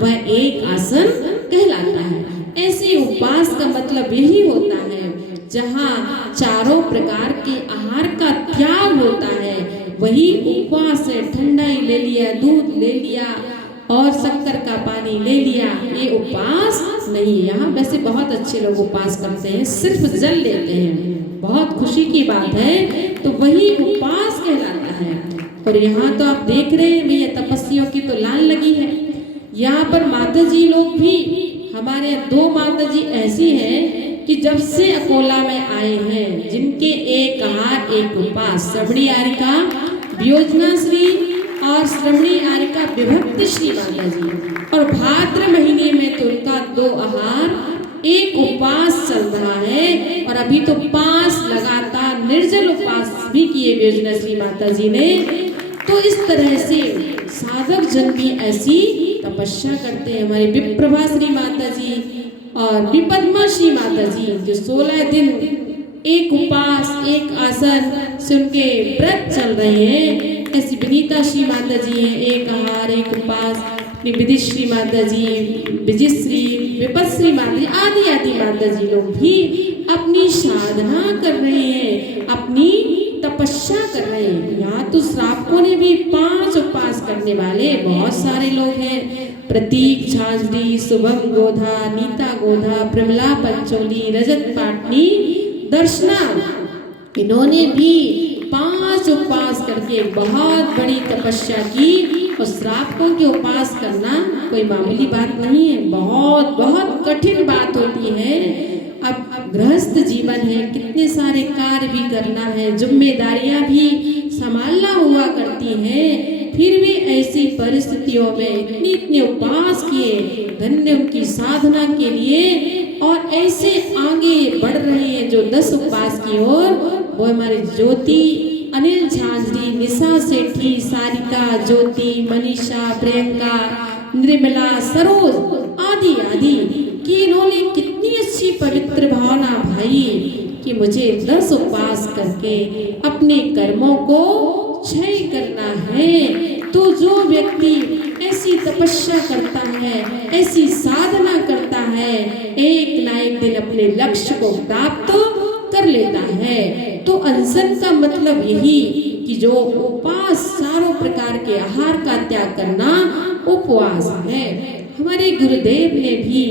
वह एक आसन कहलाता है। ऐसे उपवास का मतलब यही होता है जहाँ चारों प्रकार के आहार का त्याग होता है, वही उपवास है। ठंडाई ले लिया, दूध ले लिया और शक्कर का पानी ले लिया, ये उपवास नहीं। यहाँ वैसे बहुत अच्छे लोग उपवास करते हैं, सिर्फ जल लेते हैं, बहुत खुशी की बात है, तो वही उपवास कहलाता है। और यहाँ तो आप देख रहे हैं भैया तपस्वियों की तो लाइन लगी है। यहाँ पर माता जी लोग भी, हमारे 2 माता जी ऐसी हैं कि जब से अकोला में आए हैं, जिनके एक आहार एक उपवास, श्रवणी आरिका वियोजना श्री और श्रवणी आरिका विभक्त श्री माता जी। और भाद्र महीने में तो उनका 2 आहार एक उपवास चल रहा है। और अभी तो 5 लगातार निर्जल उपवास भी किए वियोजना श्री माता जी ने। तो इस तरह से साधक जन भी ऐसी तपस्या करते हैं। हमारी विप्रभा श्री माता जी और विपद्मा श्री माता जी जो 16 दिन एक उपवास एक आसन से उनके व्रत चल रहे हैं। ऐसी विनीता श्री माता जी हैं, एक आहार एक उपवास। विदिश्री माता जी, विजयश्री, विपश्री माता जी, आदि आदि माता जी लोग भी अपनी साधना कर रहे हैं, अपनी तपस्या कर रहे हैं। यहाँ तो श्रावकों ने भी 5 उपवास करने वाले बहुत सारे लोग हैं। प्रतीक झांझरी, शुभम गोधा, नीता गोधा, प्रमिला पंचोली, रजत पाटनी, दर्शना, इन्होंने भी 5 उपवास करके बहुत बड़ी तपस्या की। और श्रावकों के उपवास करना कोई मामूली बात नहीं है, बहुत बहुत कठिन बात होती है। अब गृहस्थ जीवन है, कितने सारे कार्य भी करना है, जिम्मेदारियां भी संभालना हुआ करती हैं। फिर भी ऐसी परिस्थितियों में इतने इतने उपवास किए, धन्य उनकी साधना के लिए। और ऐसे आगे बढ़ रहे हैं जो 10 उपवास की ओर, वो हमारी ज्योति, अनिल झांझरी, निशा सेठी, सारिका, ज्योति, मनीषा, प्रियंका, निर्मला, सरोज आदि आदि कि इन्होंने कितनी अच्छी पवित्र भावना भाई कि मुझे 10 उपवास करके अपने कर्मों को क्षय करना है। तो जो व्यक्ति ऐसी ऐसी तपस्या करता है, ऐसी साधना करता है, एक ना एक दिन अपने लक्ष्य को प्राप्त कर लेता है। तो अनशन का मतलब यही कि जो उपवास, सारों प्रकार के आहार का त्याग करना उपवास है। हमारे गुरुदेव ने भी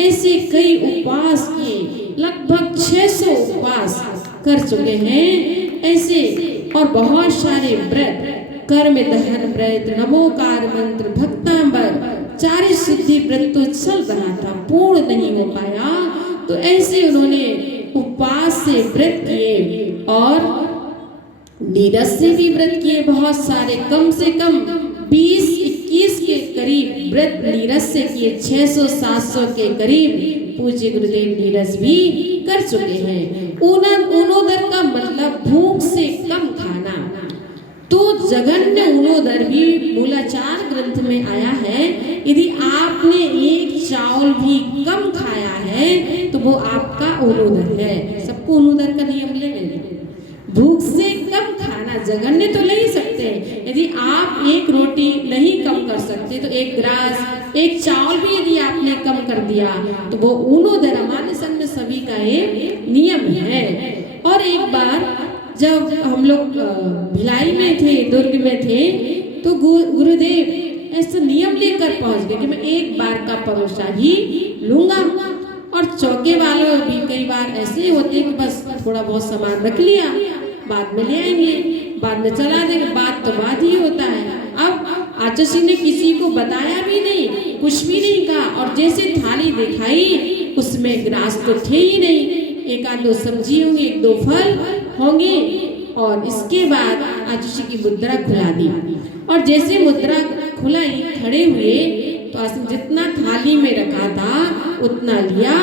ऐसे कई उपवास किए, लगभग 600 उपवास कर चुके हैं ऐसे, और बहुत सारे व्रत, कर्म दहन व्रत, नमोकार मंत्र, भक्तांबर, 40 सिद्धि व्रत तो चल रहा था, पूर्ण नहीं हो पाया। तो ऐसे उन्होंने उपवास से व्रत किए और नीरस से भी व्रत किए बहुत सारे, कम से कम 20-21 के करीब व्रत नीरस से किए, 600-700 के करीब पूज्य गुरुदेव नीरस भी कर चुके हैं। ऊनोदर का मतलब भूख से कम खाना। तो जघन्य ऊनोदर भी मूलाचार ग्रंथ में आया है, यदि आपने एक चावल भी कम खाया है तो वो आपका ऊनोदर है। सबको ऊनोदर का नियम ले लेंगे, भूख से कम खाना, जघन्य तो ले ही सकते हैं। यदि आप एक रोटी नहीं कम कर सकते तो एक ग्रास, एक चावल भी यदि आपने कम कर दिया तो वो ऊनोदर हमारे संग में सभी का एक नियम है। और एक बार जब हम लोग भिलाई में थे, दुर्ग में थे, तो गुरुदेव ऐसा नियम लेकर पहुंच गए कि मैं एक बार का परोसा ही लूंगा। और चौके वालों भी कई बार ऐसे होते कि बस थोड़ा बहुत सामान रख लिया, बाद में ले आएंगे, बाद में चला देंगे, बात तो बात ही होता है। अब आचार्य ने किसी को बताया भी नहीं, कुछ भी नहीं कहा, और जैसे थाली दिखाई उसमें ग्रास तो थे ही नहीं, एक आध दो सब्जी होंगी, एक दो फल होंगे, और इसके बाद आचार्य की मुद्रा खुला दी। और जैसे मुद्रा खुलाई, खड़े हुए, तो जितना थाली में रखा था उतना लिया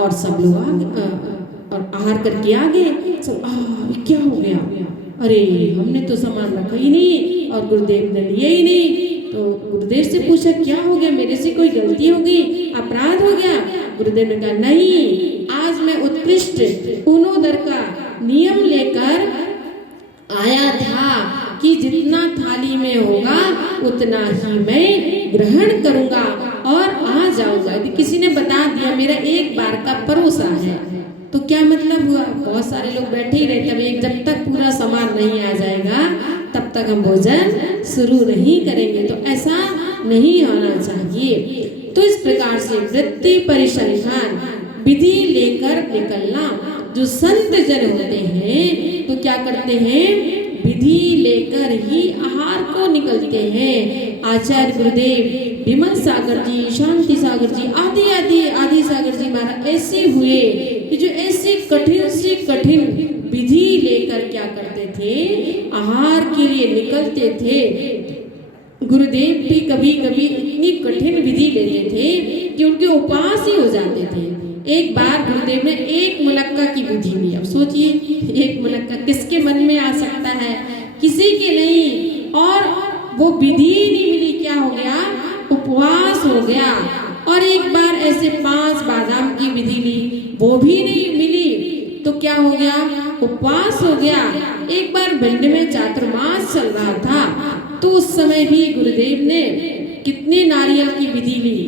और सब लोग और आहार करके आ गए। सब क्या हो गया, अरे हमने तो सामान रखा ही नहीं और गुरुदेव ने लिया ही नहीं। तो गुरुदेव से पूछा क्या हो गया, मेरे से कोई गलती हो गई, अपराध हो गया? गुरुदेव ने कहा नहीं, आज मैं उत्कृष्ट ऊनोदर का नियम लेकर आया था कि जितना थाली में होगा उतना ही मैं ग्रहण करूंगा और आ जाऊंगा। यदि किसी ने बता दिया मेरा एक बार का परोसा है तो क्या मतलब हुआ? बहुत सारे लोग बैठे ही रहते हैं, जब तक पूरा सामान नहीं आ जाएगा तब तक हम भोजन शुरू नहीं करेंगे। तो ऐसा नहीं होना चाहिए। तो इस प्रकार से वृत्ति परिसंख्यान विधि लेकर निकलना। जो संत जन होते हैं तो क्या करते हैं, विधि लेकर ही आहार को निकलते हैं। आचार्य गुरुदेव विमल सागर जी, शांति सागर जी, आदि सागर जी महाराज ऐसे हुए कि जो ऐसी कठिन से कठिन विधि लेकर क्या करते थे, आहार के लिए निकलते थे। गुरुदेव भी कभी कभी इतनी कठिन विधि लेते थे कि उनके उपवास ही हो जाते थे। एक बार गुरुदेव ने एक मुनक्का की विधि ली। अब सोचिए, एक मुनक्का किसके मन में आ सकता है? किसी के नहीं। और वो विधि नहीं मिली, क्या हो गया, उपवास हो गया। और एक बार ऐसे 5 बादाम की विधि ली, वो भी नहीं मिली, तो क्या हो गया, उपवास हो गया। एक बार भिंड में चातुर्मास चल रहा था, तो उस समय भी गुरुदेव ने कितने नारियल की विधि ली,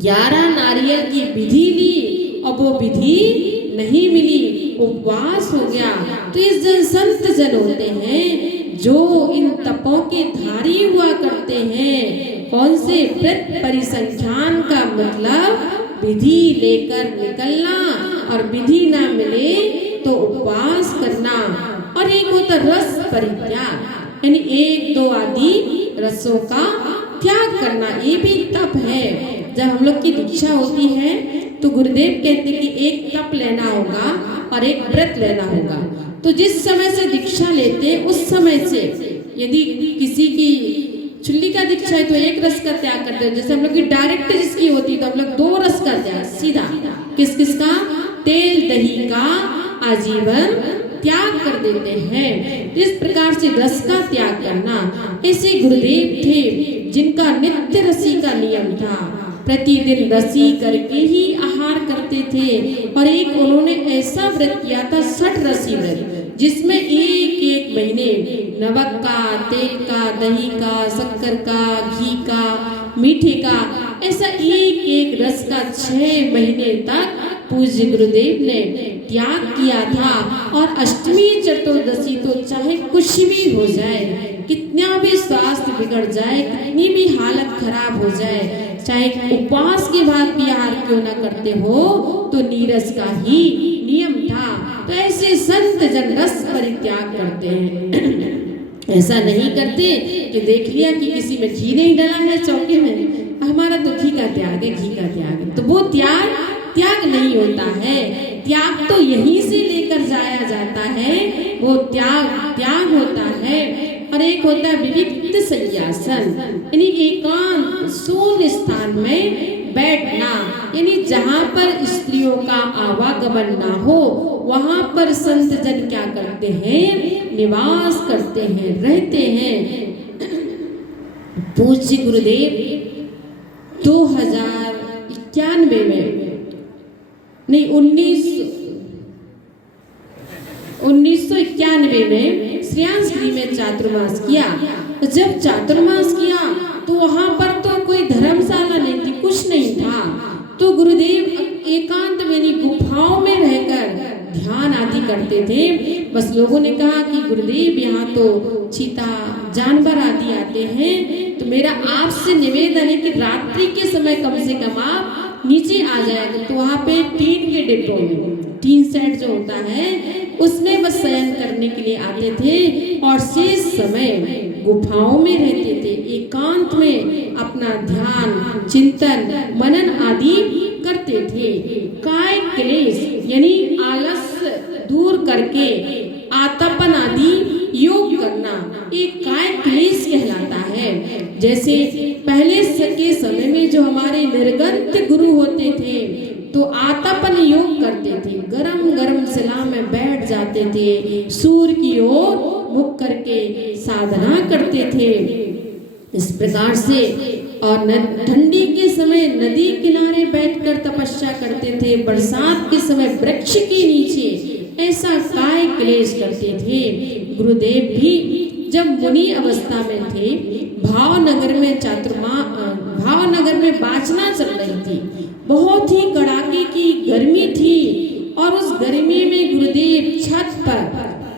11 नारियल की विधि ली, और वो विधि नहीं मिली, उपवास हो गया। तो इस जन संत जन होते हैं जो इन तपों के धारी हुआ करते हैं। कौन से? व्रत परिसंख्यान का मतलब विधि लेकर निकलना, और विधि ना मिले तो उपवास करना। और एक होता रस परित्याग, यानी 1-2 आदि रसों का त्याग करना, ये भी तप है। जब हम लोग की दीक्षा होती है तो गुरुदेव कहते हैं कि एक तप लेना होगा और एक व्रत लेना होगा। तो जिस समय से दीक्षा लेते उस समय से, यदि किसी की चुल्ली का दीक्षा है तो एक रस का त्याग करते हैं। जैसे हम लोग की डायरेक्ट जिसकी होती है तो हम लोग 2 रस का त्याग सीधा, किस किस का? तेल दही का आजीवन त्याग कर देते हैं। इस प्रकार से रस का त्याग करना। ऐसे गुरुदेव थे जिनका नित्य रसी का नियम था, प्रतिदिन रसी करके ही आहार करते थे। और एक उन्होंने ऐसा व्रत किया था 60 रसी व्रत, जिसमें एक एक महीने नमक का, तेल का, दही का, शक्कर का, घी का, मीठे का, ऐसा एक एक रस का 6 महीने तक पूज्य गुरुदेव ने त्याग किया था। और अष्टमी चतुर्दशी तो चाहे कुछ भी हो जाए, कितना भी स्वास्थ्य बिगड़ जाए, कितनी भी हालत खराब हो जाए, चाहे उपवास के बाद भी आहार क्यों ना करते हो, तो नीरस का ही नियम था। तो ऐसे संत जन रस परित्याग करते हैं। ऐसा नहीं करते कि देख लिया कि किसी में घी नहीं डला है चौके में, हमारा तो घी का त्याग है, घी का त्याग है। तो वो त्याग नहीं होता है। त्याग तो यहीं से लेकर जाया जाता है, वो त्याग होता है। और एक होता है विविक्त संन्यासन, यानी एकांत शून्य स्थान में बैठना, यानी जहाँ पर स्त्रियों का आवागमन ना हो, वहाँ पर संत जन क्या करते हैं, निवास करते हैं, रहते हैं। पूज्य गुरुदेव 2091 में नहीं 1991 में श्रेयांसगिरी में चातुर्मास किया। जब चातुर्मास किया तो वहां पर तो कोई धर्मशाला नहीं थी, कुछ नहीं था। तो गुरुदेव एकांत में गुफाओं में रहकर ध्यान आदि करते थे। बस लोगों ने कहा कि गुरुदेव यहाँ तो चीता जानवर आदि आते हैं, तो मेरा आपसे निवेदन है कि रात्रि के समय कम से कम आप नीचे आ जाएगा। तो वहाँ पे टीन के डिब्बों में, टीन सेट जो होता है उसमें बस शयन करने के लिए आते थे और शेष समय गुफाओं में रहते थे, एकांत में अपना ध्यान, चिंतन, मनन आदि करते थे। काय क्लेश यानी आलस्य दूर करके आतापन आदि योग करना, एक काय क्लेश कहलाता है। जैसे पहले के समय में जो हमारे निर्गंत गुरु होते थे तो आतापन योग करते थे, गरम गरम शिला में बैठ जाते थे, सूर्य की ओर मुख करके साधना करते थे इस प्रकार से। और ठंडी के समय नदी किनारे बैठकर तपस्या करते थे, बरसात के समय वृक्ष के नीचे ऐसा काय क्लेश करते थे। गुरुदेव भी जब मुनि अवस्था में थे, भावनगर में वाचना चल रही थी, बहुत ही कड़ाके की गर्मी थी और उस गर्मी में गुरुदेव छत पर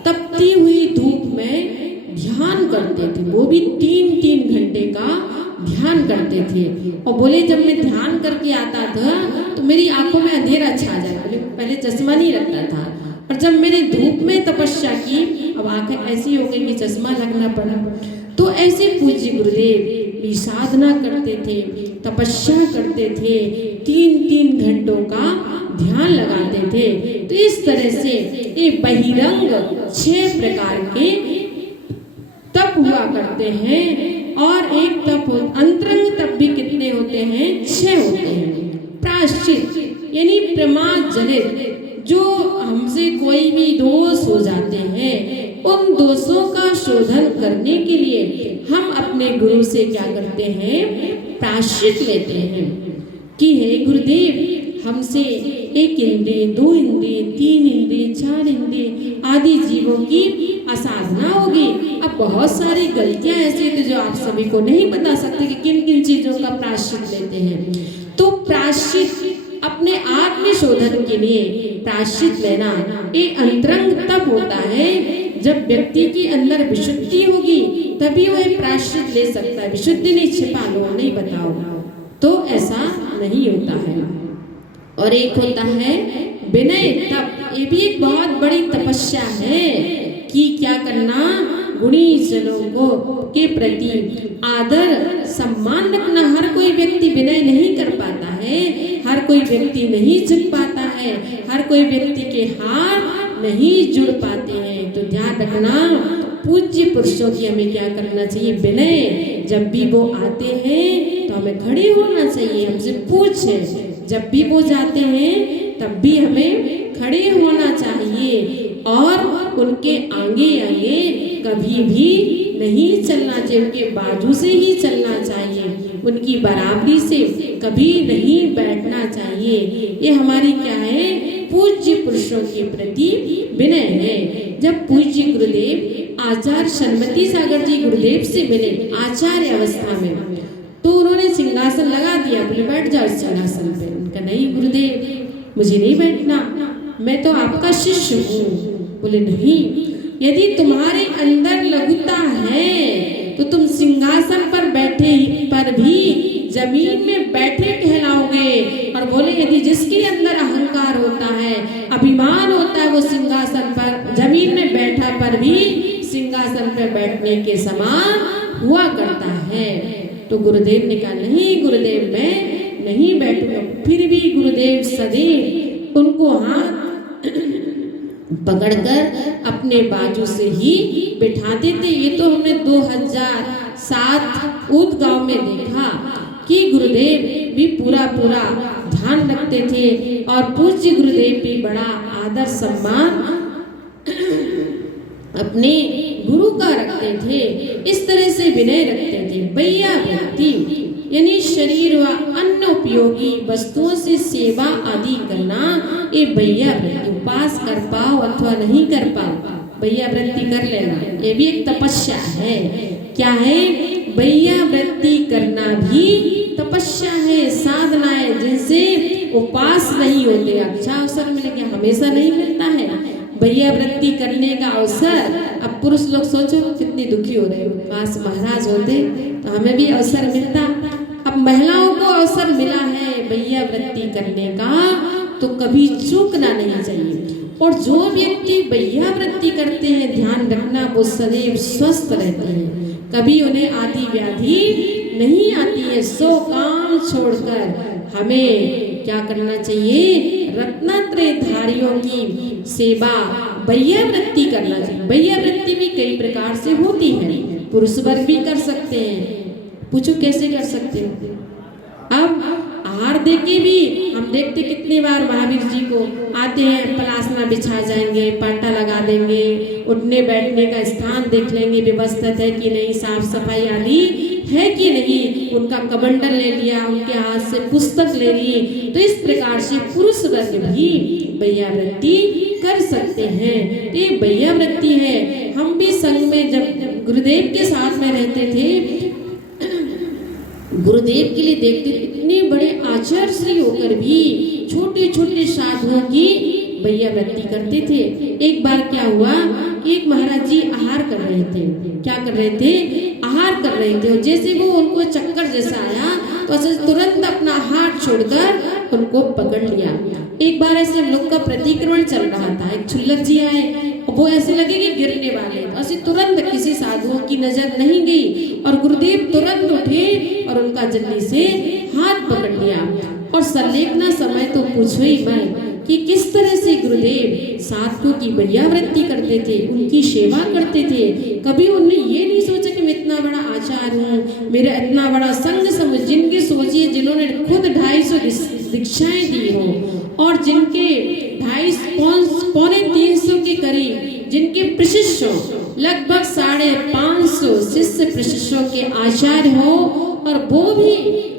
तपती हुई धूप में ध्यान करते थे। वो भी 3-3 घंटे का ध्यान करते थे और बोले जब मैं ध्यान करके आता था तो मेरी आंखों में अंधेरा छा जाए। बोले पहले चश्मा नहीं रखता था और जब मैंने धूप में तपस्या की अब आंखें ऐसी हो गई कि चश्मा लगना पड़ा। तो ऐसे पूज्य गुरुदेव भी साधना करते थे, तपस्या करते थे, 3-3 घंटों का ध्यान लगाते थे। तो इस तरह से ये बहिरंग 6 प्रकार के तप हुआ करते हैं। और एक तप अंतरंग तप भी कितने होते हैं, 6 होते हैं। प्रायश्चित यानी प्रमाद जनित, जो हमसे कोई भी दोष हो जाते हैं उन दोषों का शोधन करने के लिए हम अपने गुरु से क्या करते हैं, प्रायश्चित लेते हैं कि हे गुरुदेव हमसे 1 इंद्रिय, 2 इंद्रिय, 3 इंद्रिय, 4 इंद्रिय आदि जीवों की असाधना होगी। अब बहुत सारी गलतियां ऐसी थी जो आप सभी को नहीं बता सकते कि किन किन चीजों का प्रायश्चित लेते हैं। तो प्रायश्चित अपने आत्म शोधन के लिए प्रायश्चित लेना एक अंतरंग तप होता है। जब व्यक्ति के अंदर विशुद्धि होगी तभी वह प्रायश्चित ले सकता है। विशुद्धि नहीं, छिपा लो, नहीं बताओ, तो ऐसा नहीं होता है। और एक होता है विनय तप, ये भी एक बहुत बड़ी तपस्या है कि क्या करना, गुणी जनों को के प्रति आदर सम्मान रखना। हर कोई व्यक्ति विनय नहीं कर पाता है, हर कोई व्यक्ति नहीं झुक पाता है, हर कोई व्यक्ति के हाथ नहीं जुड़ पाते हैं। तो ध्यान रखना पूज्य पुरुषों की हमें क्या करना चाहिए, विनय। जब भी वो आते हैं तो हमें खड़े होना चाहिए, हमसे पूछे। जब भी वो जाते हैं तब भी हमें खड़े होना चाहिए और उनके आगे आगे कभी भी नहीं चलना चाहिए, उनके बाजू से ही चलना चाहिए, उनकी बराबरी से कभी नहीं बैठना चाहिए। ये हमारी क्या है, पूज्य पुरुषों के प्रति विनय है। जब पूज्य गुरुदेव आचार्य सन्मति सागर जी गुरुदेव से मिले आचार्य अवस्था में, तो उन्होंने सिंहासन लगा दिया, बोले बैठ जाओ इस सिंहासन पे। उनका नहीं गुरुदेव मुझे नहीं बैठना, मैं तो आपका शिष्य हूँ। बोले नहीं, यदि तुम्हारे अंदर लघुता है तो तुम सिंहासन पर बैठे पर भी जमीन में बैठे कहलाओगे। और बोले यदि जिसके अंदर अहंकार होता है, अभिमान होता है, वो सिंहासन पर जमीन में बैठा पर भी सिंहासन पर बैठने के समान हुआ करता है। तो गुरुदेव ने कहा नहीं गुरुदेव मैं नहीं बैठूंगा। फिर भी गुरुदेव सदैव उनको हाथ पकड़कर अपने बाजू से ही बिठाते थे। ये तो हमने 2007 ऊद गांव में देखा कि गुरुदेव भी पूरा ध्यान रखते थे और पूज्य गुरुदेव भी बड़ा आदर सम्मान अपने गुरु का रखते थे। इस तरह से विनय रखते थे। बैया वृत्ति यानी शरीर व अन्य उपयोगी वस्तुओं से सेवा आदि करना, ये बैया वृत्ति। उपास कर पाओ अथवा नहीं कर पाओ, बैया वृत्ति कर लेना, ये भी एक तपस्या है। क्या है? बैया वृत्ति करना भी तपस्या है, साधना है, जिनसे उपास नहीं होते। अच्छा अवसर मिले क्या? हमेशा नहीं मिलता है बैया वृत्ति करने का अवसर। अब पुरुष लोग सोचो कितनी दुखी हो रहे हो, काश महाराज होते तो हमें भी अवसर मिलता। अब महिलाओं को अवसर मिला है बैया वृत्ति करने का, तो कभी चूकना नहीं चाहिए। और जो व्यक्ति बैया वृत्ति करते हैं, ध्यान रखना, वो सदैव स्वस्थ रहते हैं, कभी उन्हें आदि व्याधि नहीं आती है। सो काम छोड़कर हमें क्या करना चाहिए? रत्नत्रय धारियों की सेवा बैया वृत्ति करना चाहिए। बैया वृत्ति भी कई प्रकार से होती है, पुरुष वर्ग भी कर सकते हैं। पूछो कैसे कर सकते हो? अब आहार देके भी हम देखते कितनी बार महावीर जी को आते हैं, पलासना बिछा जाएंगे, पाटा लगा देंगे, उठने बैठने का स्थान देख लेंगे व्यवस्थित है कि नहीं, साफ सफाई आदि है कि नहीं, उनका कमंडल ले लिया, उनके हाथ से पुस्तक ले ली। तो इस प्रकार से पुरुष वर्ग भी बैया वृत्ति कर सकते हैं। ये बैया वृत्ति है। हम भी संघ में जब गुरुदेव के साथ में रहते थे, गुरुदेव के लिए देखते इतने बड़े आचार्य श्री होकर भी छोटे छोटे साधुओं की बैया वृत्ति करते थे। एक बार क्या हुआ, एक महाराज जी आहार कर रहे थे। क्या कर रहे थे? आहार कर रहे थे। और जैसे वो उनको चक्कर जैसा आया तो ऐसे तुरंत अपना हाथ छोड़कर उनको पकड़ लिया। एक बार ऐसे हम लोग का प्रतिक्रमण चल रहा था, एक छुल्लक जी आए, वो ऐसे लगे कि गिरने वाले, ऐसे तुरंत किसी साधुओं की नजर नहीं गई और गुरुदेव तुरंत उठे और उनका जल्दी से हाथ पकड़ लिया। और संलेखना समय तो पूछो ही मैं कि किस तरह से गुरुदेव साधकों की बैया वृत्ति करते थे, उनकी सेवा करते थे। कभी उन्होंने ये नहीं सोचा कि मैं इतना बड़ा आचार्य हूँ, मेरा इतना बड़ा संघ समझ, जिनकी सोचिए जिन्होंने खुद 250 दीक्षाएं दी हो और जिनके 250-300 के करीब जिनके प्रशिष्यों लगभग 550 शिष्य प्रशिष्यों के आचार्य हो, और वो भी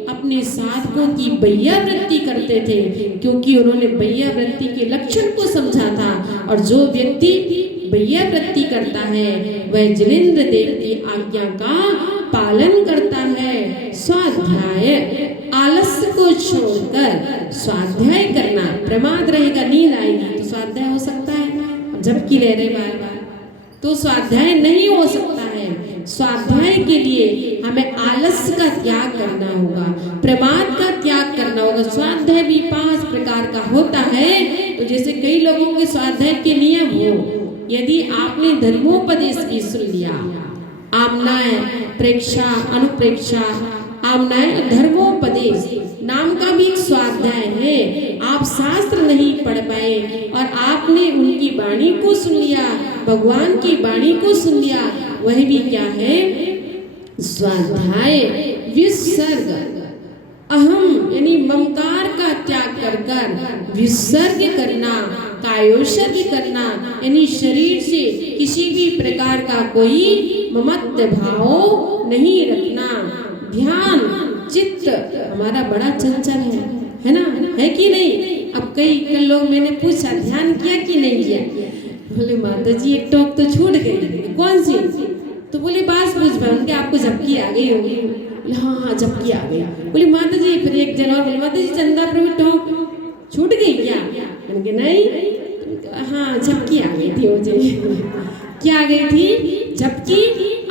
अपने साधकों की बैया वृत्ति करते थे, क्योंकि उन्होंने बैया वृत्ति के लक्षण को समझा था। और जो व्यक्ति बैया वृत्ति करता है वह जिनेंद्र देव की आज्ञा का पालन करता है। स्वाध्याय, आलस्य को छोड़कर स्वाध्याय करना। प्रमाद रहेगा, नींद आएगी तो स्वाध्याय हो सकता है, जबकि रह रहे बार बार तो स्वाध्याय नहीं हो सकता है। स्वाध्याय के लिए हमें आलस्य का त्याग करना होगा, प्रमाद का त्याग करना होगा। स्वाध्याय भी 5 प्रकार का होता है। तो जैसे कई लोगों के स्वाध्याय के नियम हो, यदि आपने धर्मोपदेश भी सुन लिया, आमनाय, प्रेक्षा, अनुप्रेक्षा, आमनाय, धर्मोपदेश नाम का भी एक स्वाध्याय है। आप शास्त्र नहीं पढ़ पाए और आपने उनकी वाणी को सुन लिया, भगवान की वाणी को सुन लिया, वह भी क्या है? स्वाध्याय। विसर्ग, अहम यानी ममकार का त्याग कर कर विसर्ग करना, कायोसर्ग करना, यानी शरीर से किसी भी प्रकार का कोई ममत्व भाव नहीं रखना। ध्यान, चित्त हमारा बड़ा चंचल है ना, है कि नहीं? अब कई लोग, मैंने पूछा ध्यान किया कि नहीं किया, बोले माता जी एक टोक तो छूट गई, कौन सी? तो बोले बास बुझ बन के आपको झपकी आ गई होगी। बोले हाँ हाँ झपकी आ गई। बोले माता जी फिर एक जन और बोले माता जी चंदा प्रभु टोक छूट गई क्या? मैंने कहा नहीं। हाँ झपकी आ गई थी मुझे। क्या आ गई थी? झपकी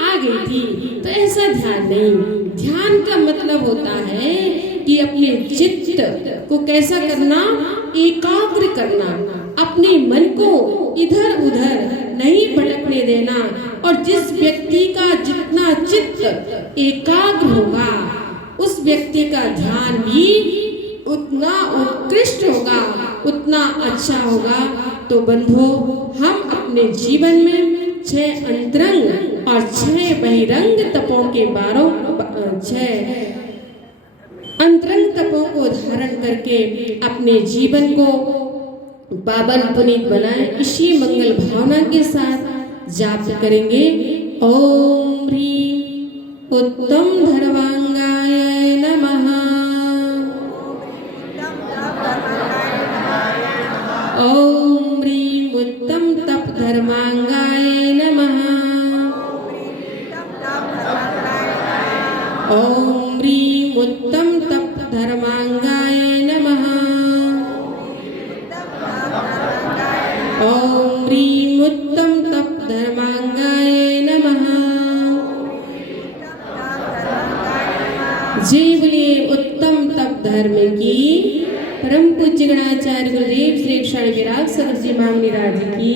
आ गई थी। तो ऐसा ध्यान नहीं, ध्यान का मतलब होता है कि अपने चित्त को कैसा करना, एकाग्र करना, अपने मन को इधर उधर नहीं भटकने देना। और जिस व्यक्ति का जितना चित्त एकाग्र होगा उस व्यक्ति का ध्यान भी उतना उत्कृष्ट होगा, उतना अच्छा होगा। तो बंधुओं हम अपने जीवन में 6 अंतरंग और 6 बहिरंग तपों के 6 अंतरंग तपों को धारण करके अपने जीवन को पावन पुनीत बनाए। इसी मंगल भावना के साथ जाप करेंगे। ओम ह्रीं उत्तम धर्वांगाय नमः। ओम ह्रीं उत्तम तप धर्मांगाय नमः। ओम ह्रीं उत्तम तप धर्मांगाय नमः। ओम ह्रीं उत्तम तप धर्मांगाय नमः। जय बोलिए उत्तम तप धर्म की। परम पूज्य गणाचार्य गुरुदेव श्री क्षण विराग सदस्य मांगनी राज की।